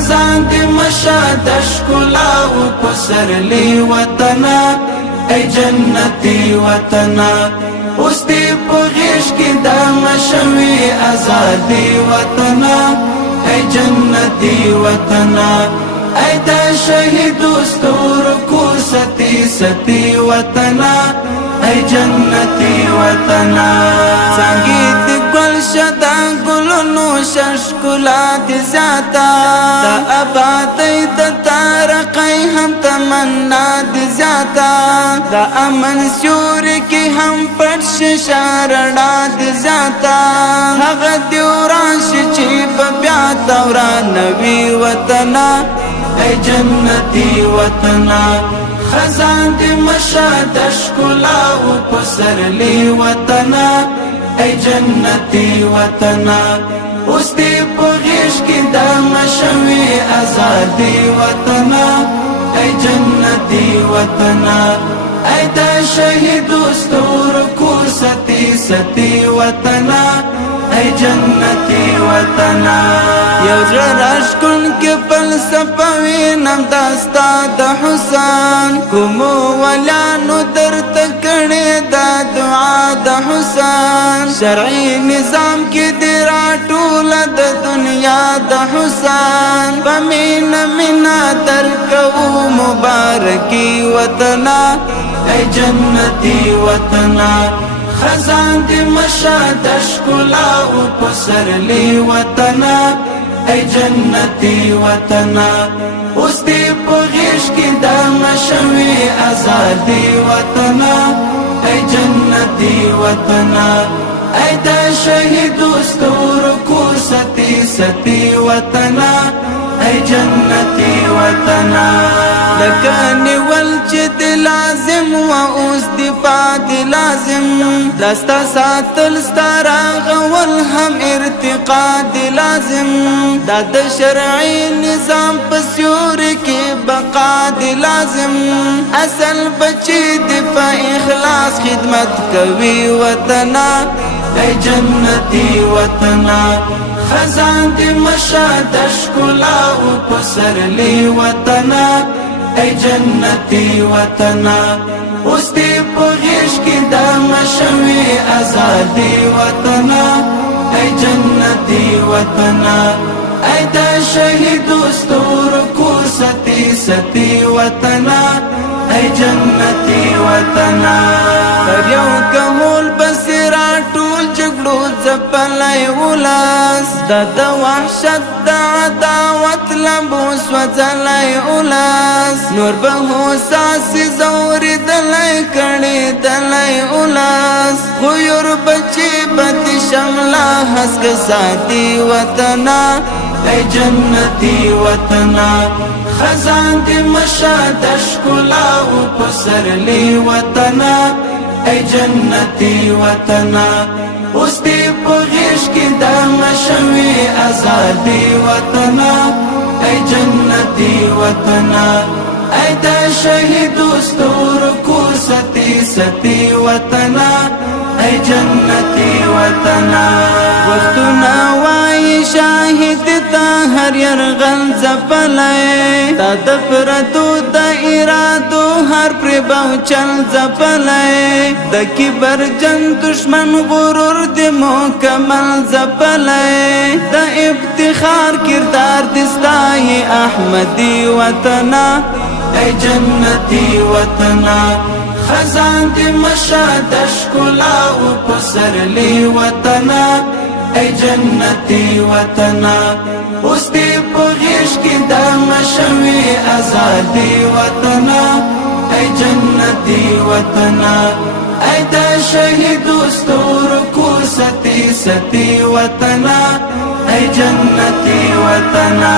خزان دی مشاد اشکلا و پسرلی وطنا ای جنتی وطنا اوس دی پغیش کی دا مشوی ازادی وطنا ای جنتی وطنا ای دا شهید استور کو ستی ستی وطنا ای جنتی وطنا سنگیت گل شدا گلونو ششکلا دی زیادا دا آبادی دا تارقی هم تمنا دی زیادا دا امن سیوری کی هم پٹ ششارڑا دی زیادا حق دیوراش چی ببیا دورانوی وطنا ای جنتی وطنا خزان دی مشاد اشکلا و پسرلی وطنا ای جنتی وطنا اوس دی پغیش کی دا مشوی ازادی وطنا ای جنتی وطنا ای دا شهید استور کو ستی ستی وطنا ای جنتی وطنا یو زړه راشکون کې فلسفه وینم داستا د حسین کومو ولانو درته کړې دا دعا د حسین شرعي نظام کې دی راټوله د دنیا د حسین په مینا درکوو مبارکي وطنا ای جنتی وطنا خزان دی مشاد اشکلا و پسرلی وطنا ای جنتی وطنا اوس دی پغیش کی دا مشوی ازادی وطنا ای جنتی وطنا ای دا شهید استور کو ستی ستی وطنا ای جنتی وطنا لکانی والچ دی لازم و اوس دفاع دی لازم لستا ساتل ستارا غول هم ارتقا دی لازم دا د شرعی نظام پسیور کی بقا دی لازم اصل بچی دفاع اخلاص خدمت کوي وطنا ای جنتی وطنا خزان دی مشاد اشکلا و پسرلی وطنا ای جنتی وطنا اوس دی پغیش کی دا مشوی ازادی وطنا ای جنتی وطنا ای دا شهید استور کو ستی ستی وطنا ای جنتی وطنا پر یو کمول بسرا ټول جګړو ځپلای ولاس د وحشت د عداوت لبوس وځلای ولاس نور به حساس زوري دلای کړي دلای ولاس خو یور بچي بد شملا حسک ساتي وطنا ای جنتی وطنا خزان دی مشاد اشکلا و پسرلی وطنا ای جنتی وطنا اوس دی پغیش کی دا مشوی ازادی وطنا ای جنتی وطنا ای دا شهید استور کو ستی ستی وطنا ای جنتی وطنا وختنا وای شاهد تا هر يرغل زپلای تا د پردو د ارادو هر پر باچل زپلای د کبر جن دشمن غرور د مکمل زپلای د افتخار کردار دستای احمدی وطنا ای جنتی وطنا خزان دی مشاد اشکلا و پسرلی وطنا ای جنتی وطنا اوس دی پغیش کی دا مشوی ازادی وطنا ای جنتی وطنا ای دا شهید استور کو ستی ستی وطنا ای جنتی وطنا